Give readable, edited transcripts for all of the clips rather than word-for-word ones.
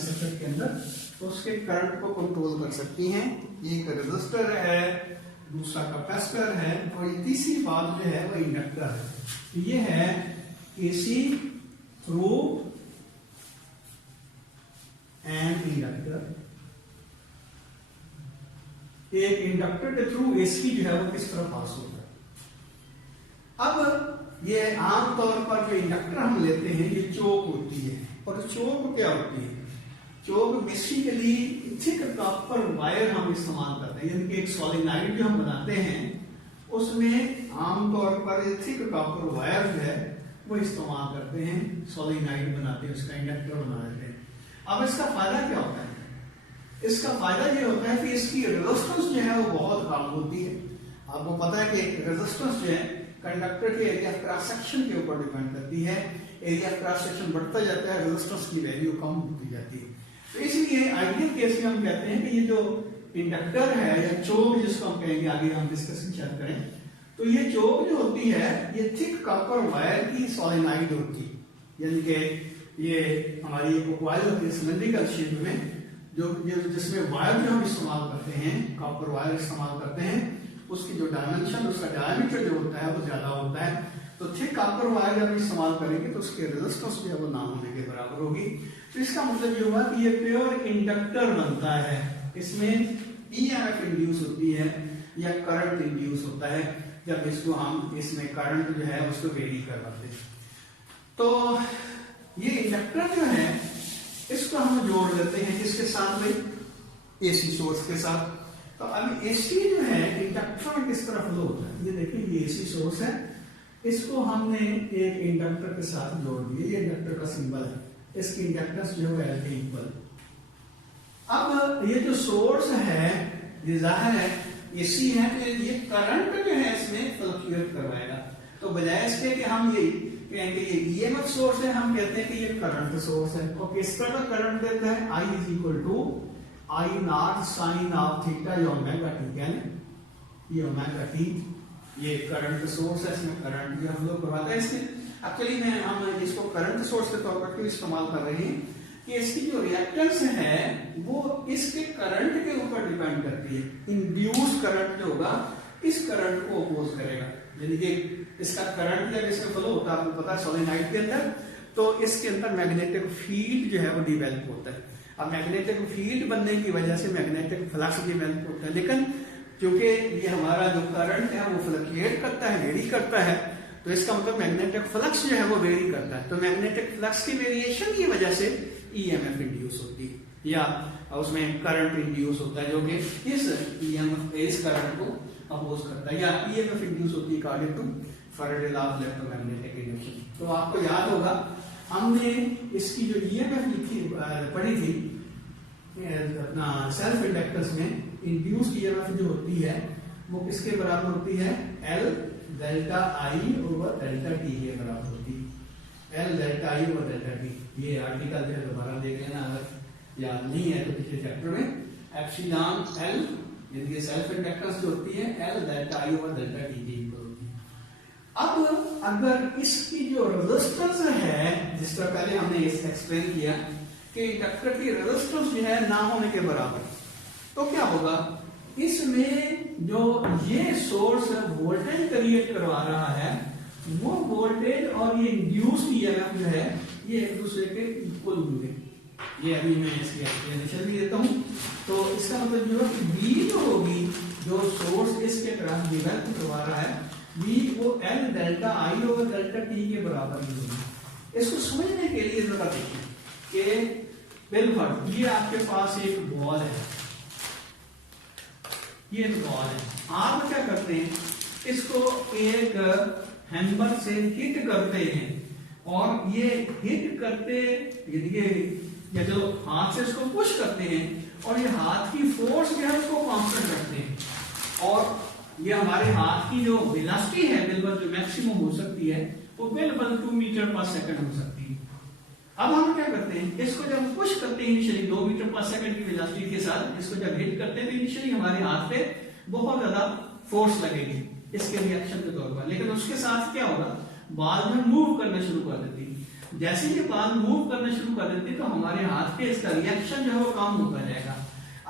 Circuit के अंदर, तो उसके करंट को कंट्रोल कर सकती हैं। एक रेजिस्टर है, दूसरा कैपेसिटर है, और ये तीसरी बात जो है वो इंडक्टर है। तो ये है एसी थ्रू एन इंडक्टर। एक इंडक्टर के थ्रू एसी जो है वो किस तरह पास होता है। अब ये आमतौर पर जो इंडक्टर हम लेते हैं ये चोक होती है, और चोक क्या होती है? चोक बेसिकली थिक कॉपर वायर हम इस्तेमाल करते हैं, यानी कि एक सोलेनॉइड जो हम बनाते हैं उसमें आमतौर पर ये थिक कॉपर वायर जो है वो इस्तेमाल करते हैं, सोलेनॉइड बनाते हैं, उसका इंडक्टर बना देते हैं। अब इसका फायदा क्या होता है? इसका फायदा ये होता है कि इसकी रेजिस्टेंस जो है वो बहुत कम होती है। आपको पता है कि रेजिस्टेंस जो है कंडक्टर के एरिया ऑफ क्रॉस सेक्शन के ऊपर डिपेंड करती है। एरिया ऑफ क्रॉस सेक्शन बढ़ता जाता है, रेजिस्टेंस की वैल्यू कम होती जाती है। तो इसलिए आइडियल केस में हम कहते हैं कि ये जो इंडक्टर है या चोक जिसको हम कहेंगे, आगे हम डिस्कशन चल करें, तो ये चोक जो होती है ये थिक कॉपर वायर की सोलेनॉइड होती है, यानी कि ये हमारी एक कॉइल होती है सिलेंड्रिकल शेप में, जो जिसमें वायर जो हम इस्तेमाल करते हैं, कॉपर वायर इस्तेमाल करते हैं, उसकी जो डायमेंशन, उसका डायमीटर जो होता है वो ज्यादा होता है। तो थिक कॉपर वायर जब इस्तेमाल करेंगे तो उसके रेजिस्टेंस जो है वो ना होने के बराबर होगी। तो इसका मतलब ये हुआ कि ये प्योर इंडक्टर बनता है, इसमें ईएमएफ इंड्यूस होती है या करंट इंड्यूस होता है जब इसको हम इसमें करंट जो है उसको वेरी करवाते हैं। तो ये इंडक्टर जो है इसको हम जोड़ देते हैं किसके साथ भाई? एसी सोर्स के साथ। तो अब एसी जो है इंडक्टर में किस तरह फ्लो होता है, ये देखिए ये एसी सोर्स है, इसको हमने एक इंडक्टर के साथ जोड़ दिया, ये इंडक्टर का सिंबल है, इसकी इंडक्टेंस जो है L के इक्वल। अब ये जो सोर्स है ये जाहिर है एसी है, तो ये करंट जो है इसमें फ्लक्चुएट करवाएगा। तो बजाय इसके कि हम ये कहेंगे ये ईएमएफ सोर्स है, हम कहते हैं कि ये करंट सोर्स है। और किस तरह का करंट देता है? I is equal to I naught sine of theta या ओमेगा टी, यानी ये ओमेगा टी, ये करंट सोर्स है, इसमें करंट जो हम लोग करवाते हैं। इसमें एक्चुअली में हम इसको करंट सोर्स के तौर पर क्यों इस्तेमाल कर रहे हैं कि इसकी जो रिएक्टेंस है वो इसके करंट के ऊपर डिपेंड करती है। इंड्यूस करंट जो होगा इस करंट को अपोज करेगा, यानी कि इसका करंट जब इसमें फ्लो होता है, आपको पता है सोलेनॉइड के अंदर, तो इसके अंदर मैग्नेटिक फील्ड जो है वो डेवलप होता है। अब मैग्नेटिक फील्ड बनने की वजह से मैग्नेटिक फ्लक्स डेवलप होता है, लेकिन क्योंकि ये हमारा जो करंट है वो फ्लक्चुएट करता है, वेरी करता है, तो इसका मतलब मैग्नेटिक फ्लक्स जो है वो वेरी करता है। तो मैग्नेटिक फ्लक्स की वेरिएशन की वजह से ईएमएफ इंड्यूस होती है या उसमें करंट इंड्यूस होता है, जो कि इस करंट को अपोज करता है, या ईएमएफ इंड्यूस होती है according to Faraday law of electromagnetic induction. तो आपको याद होगा हमने इसकी जो ईएमएफ लिखी पढ़ी थी अपना सेल्फ इंडक्टेंस में, इंड्यूस्ड ईएमएफ जो होती है वो किसके बराबर होती है? एल डेल्टा आई ओवर डेल्टा टी के बराबर होती है। एल डेल्टा आई ओवर डेल्टा टी, ये आर्टिकल जो है दोबारा देख लेना अगर याद नहीं है तो पिछले चैप्टर में। एप्सिलॉन एल यानी कि सेल्फ इंडक्टेंस जो होती है एल डेल्टा आई ओवर डेल्टा टी के इक्वल होती है। अब अगर इसकी जो रेजिस्टेंस है, जिस तरह पहले हमने इसे एक्सप्लेन किया कि इंडक्टर की रेजिस्टेंस जो है ना होने के बराबर, तो क्या होगा? इसमें जो ये सोर्स वोल्टेज क्रिएट करवा रहा है वो वोल्टेज और ये इंड्यूस्ड ईएमएफ जो है ये एक दूसरे के इक्वल होंगे। ये अभी मैं इसकी एक्सप्लेनेशन भी देता हूं। तो इसका मतलब जो है V जो होगी, जो सोर्स इसके तरफ डेवलप करवा रहा है, V वो L delta I over delta T के बराबर ही होगी। इसको समझने के लिए जरा देखिए कि बिल्कुल ये आपके पास एक बॉल है, ये बॉल है, आप क्या करते हैं? इसको एक हैमर से हिट करते हैं, और ये हिट करते या जो हाथ से इसको पुश करते हैं, और ये हाथ की फोर्स जो है उसको कांस्टेंट रखते हैं, और ये हमारे हाथ की जो वेलोसिटी है बिल्कुल जो मैक्सिमम हो सकती है वो बिल्कुल 2 मीटर पर सेकंड हो सकती है। अब हम क्या करते हैं? इसको जब पुश करते हैं इनिशियली 2 मीटर पर सेकंड की वेलोसिटी के साथ, इसको जब हिट करते हैं तो इनिशियली हमारे हाथ पे बहुत ज्यादा फोर्स लगेगी इसके रिएक्शन के तौर पर, लेकिन उसके साथ क्या होगा? बाद में मूव करना शुरू कर देती है। जैसे ये बाल मूव करना शुरू कर देते तो हमारे हाथ पे इसका रिएक्शन जो है वो कम होता जाएगा।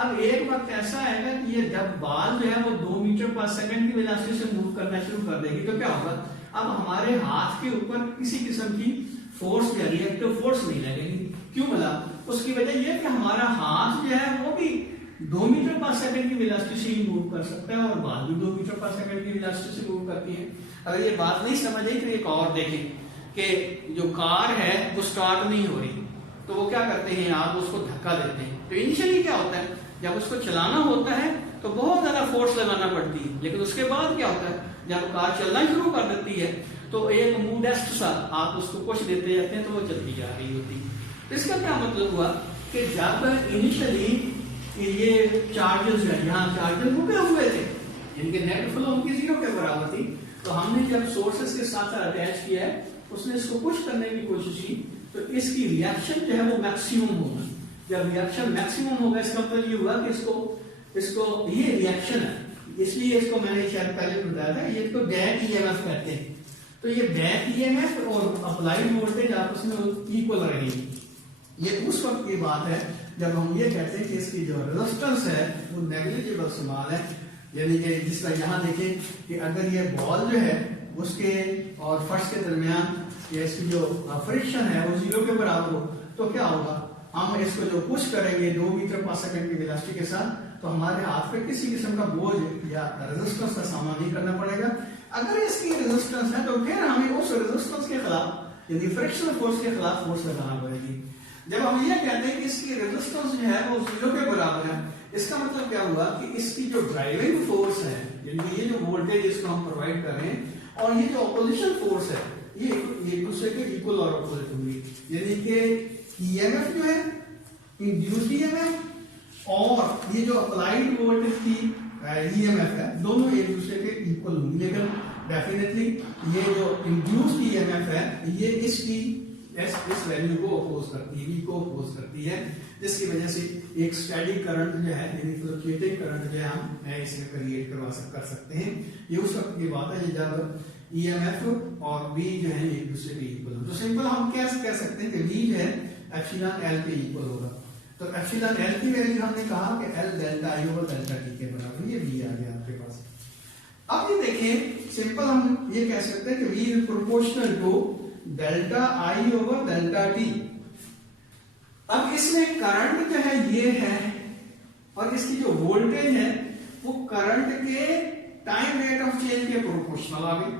अब एक वक्त ऐसा आएगा कि ये जब बाल जो है वो 2 मीटर पर सेकंड की वेलोसिटी से मूव करना शुरू कर देगी तो क्या होगा, अब हमारे हाथ के ऊपर किसी किस्म की फोर्स या रिएक्टिव फोर्स नहीं लगेगी। क्यों बोला, उसकी वजह यह कि हमारा हाथ जो है वो भी 2 मीटर पर सेकंड की वेलोसिटी से ही मूव कर सकता है और बाल भी 2 मीटर पर सेकंड की वेलोसिटी से मूव करती है। अगर ये बात नहीं समझ आई तो एक और देखें कि जो कार है वो स्टार्ट नहीं हो रही तो वो क्या करते हैं, आप उसको धक्का देते हैं। तो इनिशियली क्या होता है, जब उसको चलाना होता है तो बहुत ज्यादा फोर्स लगाना पड़ती है, लेकिन उसके बाद क्या होता है, जब कार चलना शुरू कर देती है तो एक मूडेस्ट सा आप उसको पुश देते जाते हैं तो वो चलती जा रही होती है। तो इसका क्या मतलब हुआ कि जब इनिशियली ये चार्जेस है, यहाँ चार्जेस रुके हुए थे जिनके नेट फ्लो उनकी 0 के बराबर थी, तो हमने जब सोर्सेस के साथ अटैच किया है उसने इसको पुश करने की कोशिश की तो इसकी रिएक्शन जो है वो मैक्सिमम होगा। जब रिएक्शन मैक्सिमम होगा इसका मतलब ये हुआ कि इसको ये रिएक्शन है, इसलिए इसको मैंने शायद पहले बताया था, ये तो बैक ईएमएफ कहते हैं। तो ये बैक ईएमएफ और अप्लाइड वोल्टेज आपस में इक्वल रहेगी। ये उस वक्त की बात है जब हम ये कहते हैं कि इसकी जो रेजिस्टेंस है वो नेग्लिजिबल स्मॉल है, यानी कि जिसका यहाँ देखें कि अगर ये बॉल जो है उसके और फर्श के दरमियान या इसकी जो फ्रिक्शन है वो 0 के बराबर हो तो क्या होगा, हम इसको जो पुश करेंगे 2 मीटर पर सेकंड की वेलोसिटी के साथ तो हमारे हाथ पे किसी किस्म का बोझ या रेजिस्टेंस का सामना नहीं करना पड़ेगा। अगर इसकी रेजिस्टेंस है तो फिर हमें उस रेजिस्टेंस के खिलाफ यानी फ्रिक्शनल फोर्स के खिलाफ फोर्स लगाना पड़ेगी। जब हम ये कहते हैं कि इसकी रेजिस्टेंस जो है वो 0 के बराबर है, इसका मतलब क्या हुआ कि इसकी जो ड्राइविंग फोर्स है यानी ये जो वोल्टेज इसको हम प्रोवाइड कर रहे हैं और ये जो ऑपोजिशन फोर्स है ये एक दूसरे के इक्वल और अपोजिट होंगी, यानी कि ईएमएफ जो है इंड्यूस्ड ईएमएफ और ये जो अप्लाइड वोल्टेज की ईएमएफ है दोनों एक दूसरे के इक्वल होंगी। लेकिन डेफिनेटली ये जो इंड्यूस्ड ईएमएफ है ये इसकी इस वैल्यू को अपोज करती है, V को अपोज करती है, जिसकी वजह से एक स्टेडी करंट जो है यानी फ्लक्चुएटिंग करंट जो है हम इसमें क्रिएट कर सकते हैं। ये उस वक्त की बात है जब EMF और V जो है एक दूसरे के इक्वल हो। तो सिंपल हम क्या कह सकते हैं कि V जो है एप्सिलॉन L के इक्वल होगा। तो एप्सिलॉन L की वैल्यू हमने कहा कि L delta I over delta T के बराबर, ये V आ गया आपके पास। अब ये देखें सिंपल हम ये कह सकते हैं कि V is proportional to delta I over delta T। अब इसमें करंट जो है ये है और इसकी जो वोल्टेज है वो करंट के टाइम रेट ऑफ चेंज के प्रोपोर्शनल आ गई।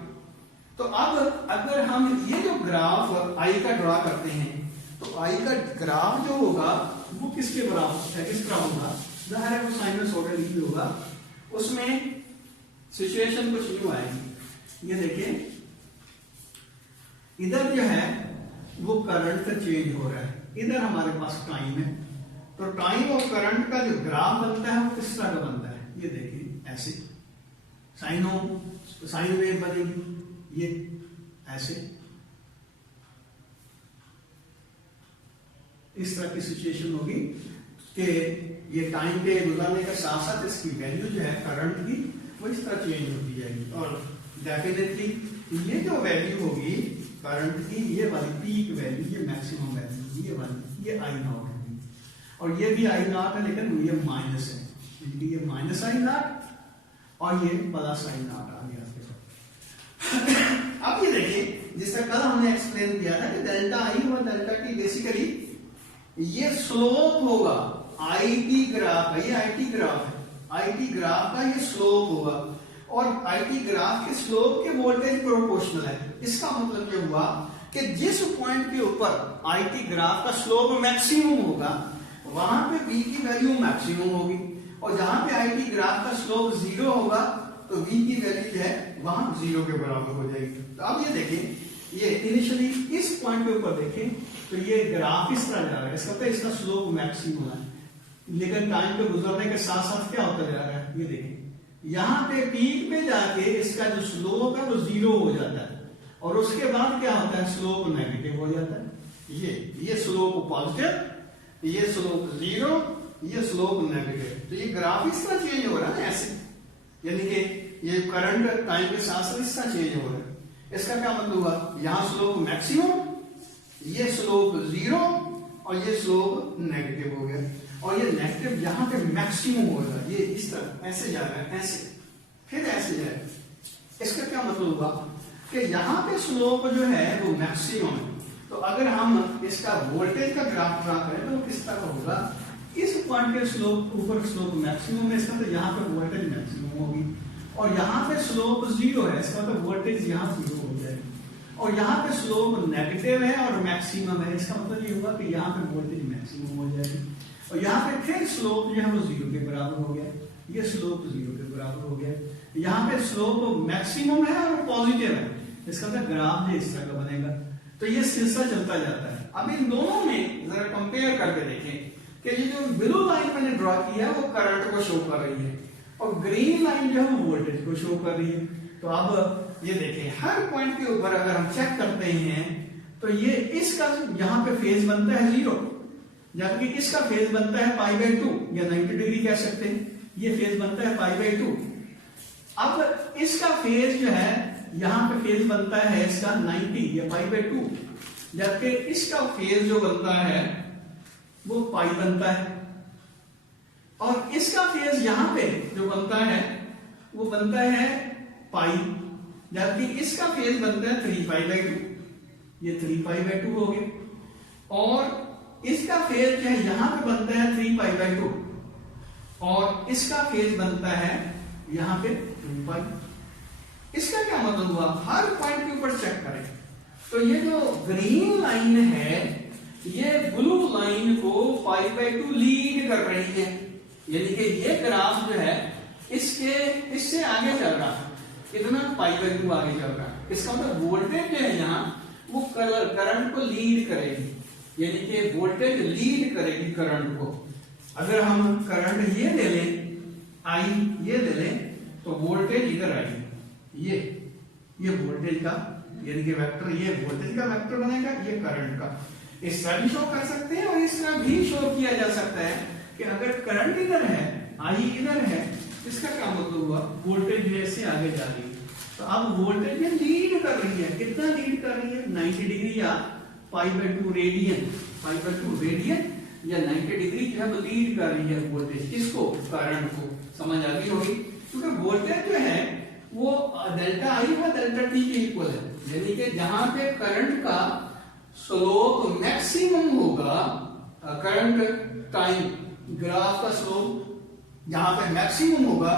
तो अब अगर हम ये जो ग्राफ I का ड्रा करते हैं तो I का ग्राफ जो होगा वो किसके बराबर है, किस तरह होगा, जाहिर है वो साइनसॉइडल ही होगा। उसमें सिचुएशन कुछ यूं आएगी, ये देखिए इधर जो है वो करंट का चेंज हो रहा है, इधर हमारे पास टाइम है, तो टाइम और करंट का जो ग्राफ बनता है वो किस तरह का बनता है, ये देखिए ऐसे साइन वेव बनेगी, ये ऐसे इस तरह की सिचुएशन होगी कि ये टाइम के गुजरने के साथ साथ इसकी वैल्यू जो है करंट की वो इस तरह चेंज होती जाएगी और डेफिनेटली ये जो वैल्यू होगी करंट की, ये वाली पीक वैल्यू, ये मैक्सिमम वैल्यू, ये वाली ये I नॉट है और ये भी I नॉट है लेकिन ये माइनस है, क्योंकि ये माइनस I नॉट और ये प्लस I नॉट आ गया आपके साथ। अब ये देखिए जिस तरह कल हमने एक्सप्लेन किया था कि डेल्टा I और डेल्टा T बेसिकली ये स्लोप होगा, IT ग्राफ है, ये IT ग्राफ है, IT ग्राफ का ये स्लोप होगा और IT ग्राफ के स्लोप के वोल्टेज प्रोपोर्शनल है। इसका मतलब ये हुआ कि जिस पॉइंट के ऊपर IT ग्राफ का स्लोप मैक्सिमम होगा वहां पे V की वैल्यू मैक्सिमम होगी और जहां पे IT ग्राफ का स्लोप 0 होगा तो V की वैल्यू जो है वहां 0 के बराबर हो जाएगी। तो अब ये देखें ये इनिशियली इस पॉइंट के ऊपर देखें तो ये ग्राफ इस तरह जा रहा है, इसका मतलब इसका स्लोप मैक्सिमम है, लेकिन टाइम पे गुजरने के साथ साथ क्या होता जा रहा है, ये देखें यहाँ पे पीक पे जाके इसका जो स्लोप है वो 0 हो जाता है और उसके बाद क्या होता है, स्लोप नेगेटिव हो जाता है। ये स्लोप पॉजिटिव, ये स्लोप 0, ये स्लोप नेगेटिव। तो ये ग्राफ इस तरह चेंज हो रहा है ऐसे, यानी कि ये करंट टाइम के साथ साथ इस तरह चेंज हो रहा है। इसका क्या मतलब हुआ, यहाँ स्लोप मैक्सिमम ये स्लोप 0 और ये स्लोप नेगेटिव हो गया, और ये नेगेटिव यहां पे मैक्सिमम होगा, ये इस तरह ऐसे जा रहा है, ऐसे फिर ऐसे जाएगा। इसका क्या मतलब हुआ कि यहां पे स्लोप जो है वो मैक्सिमम है। तो अगर हम इसका वोल्टेज का ग्राफ ड्रा करें तो किस तरह होगा, इस पॉइंट के स्लोप ऊपर स्लोप मैक्सिमम है, इसका तो यहाँ पे वोल्टेज मैक्सिमम होगी, और यहाँ पे स्लोप 0 है, इसका तो वोल्टेज यहाँ 0 हो जाएगी, और यहाँ पे स्लोप नेगेटिव है और मैक्सिमम है, इसका मतलब ये होगा कि यहाँ पे वोल्टेज मैक्सिमम हो जाएगी, और यहाँ पे फिर स्लोप जो है वो 0 के बराबर हो गया, ये स्लोप 0 के बराबर हो गया, यहाँ पे स्लोप मैक्सिमम है और पॉजिटिव है, इसका मतलब ग्राफ जो इस तरह का बनेगा। तो ये सिलसिला चलता जाता है। अब इन दोनों में जरा कंपेयर करके देखें कि ये जो ब्लू लाइन मैंने ड्रॉ किया है वो करंट को शो कर रही है, और ग्रीन लाइन जो है वो वोल्टेज को शो कर रही है। तो अब ये देखें, हर पॉइंट के ऊपर अगर हम चेक करते हैं तो ये इसका यहाँ पे फेज बनता है 0, जबकि इसका फेज बनता है π/2 या 90 डिग्री कह सकते हैं, ये फेज बनता है π/2। अब इसका फेज जो है यहां पे फेज बनता है इसका 90 या π/2, जबकि इसका फेज जो बनता है वो पाई बनता है, और इसका फेज यहां पे जो बनता है वो बनता है पाई, जबकि इसका फेज बनता है 3π/2, ये 3π/2 हो गया, और इसका फेज जो है यहां पे बनता है 3π/2, और इसका फेज बनता है यहां पे 2π। इसका क्या मतलब हुआ, हर पॉइंट के ऊपर चेक करें तो ये जो ग्रीन लाइन है ये ब्लू लाइन को π/2 लीड कर रही है, यानी कि ये ग्राफ जो है इससे आगे चल रहा है, इतना π/2 आगे चल रहा है। इसका मतलब वोल्टेज जो है यहाँ वो करंट को लीड करेगी, यानी कि वोल्टेज लीड करेगी करंट को। अगर हम करंट ये ले लें, आई ये ले लें, तो वोल्टेज इधर आएगी, ये वोल्टेज का यानी कि वेक्टर, ये वोल्टेज का वेक्टर बनेगा, ये करंट का। इस तरह भी शो कर सकते हैं, और इस तरह भी शो किया जा सकता है कि अगर करंट इधर है, आई इधर है, इसका क्या मतलब हुआ, वोल्टेज जैसे आगे जा रही है, तो अब वोल्टेज ये लीड कर रही है, कितना लीड कर रही है, 90 डिग्री या π/2 रेडियन, π/2 रेडियन या 90 डिग्री जो है वो लीड कर रही है वोल्टेज, किसको, करंट को। समझ आ गई होगी, क्योंकि वोल्टेज जो है वो डेल्टा आई व डेल्टा टी के इक्वल है, यानी कि जहां पे करंट का स्लोप मैक्सिमम होगा, करंट टाइम ग्राफ का स्लोप जहां पे मैक्सिमम होगा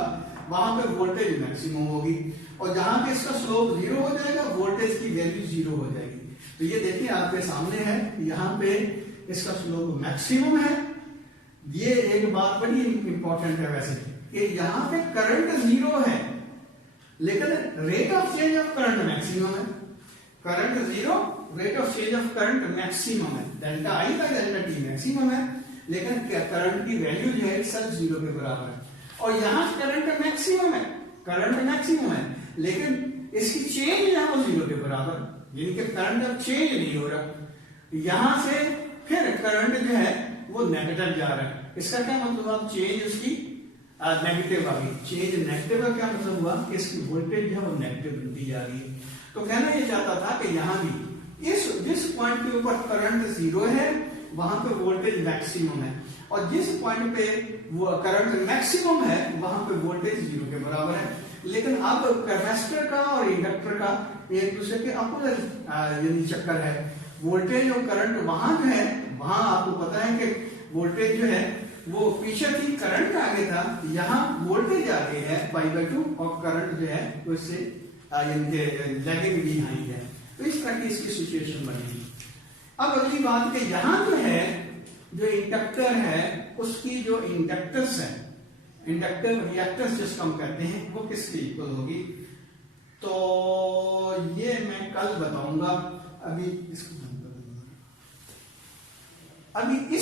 वहां पे वोल्टेज मैक्सिमम होगी, और जहां पे इसका स्लोप 0 हो जाएगा वोल्टेज की वैल्यू 0 हो जाएगी। तो ये देखिए आपके सामने है, यहाँ पे इसका स्लोप मैक्सिमम है। ये एक बात बड़ी इंपॉर्टेंट है वैसे कि यहाँ पे करंट 0 है, लेकिन rate of change of current maximum है। Current 0, rate of change of current maximum है, delta i by delta t maximum है, लेकिन करंट की वैल्यू जो है सब 0 के बराबर है। और यहाँ करंट मैक्सिमम है, करंट मैक्सिमम है, लेकिन इसकी चेंज यहाँ 0 के बराबर, यानी कि करंट अब चेंज नहीं हो रहा। यहां से फिर करंट जो है वो नेगेटिव जा रहा है, इसका क्या मतलब, अब चेंज उसकी नेगेटिव आ गई। चेंज नेगेटिव का क्या मतलब हुआ कि इसकी वोल्टेज जो है वो नेगेटिव बनती जा रही है। तो कहना ये चाहता था कि यहाँ भी जिस पॉइंट के ऊपर करंट 0 है वहां पे वोल्टेज मैक्सिमम है, और जिस पॉइंट पे वो करंट मैक्सिमम है वहां पे वोल्टेज 0 के बराबर है। लेकिन अब कैपेसिटर का और इंडक्टर का एक दूसरे के अपोलर यानी चक्कर है। वोल्टेज और करंट वहां जो है, वहां आपको पता है कि वोल्टेज जो है वो पीछे थी, करंट आगे था, यहाँ वोल्टेज आगे है π/2, और करंट जो है उससे लैगिंग बिहाइंड है। तो इस तरह की इसकी सिचुएशन बनेगी। अब अगली बात कि यहाँ जो है जो इंडक्टर है उसकी जो इंडक्टर्स है, इंडक्टर रिएक्टर्स जिसको हम कहते हैं, वो किसके इक्वल होगी, तो ये मैं कल बताऊंगा। अभी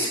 इस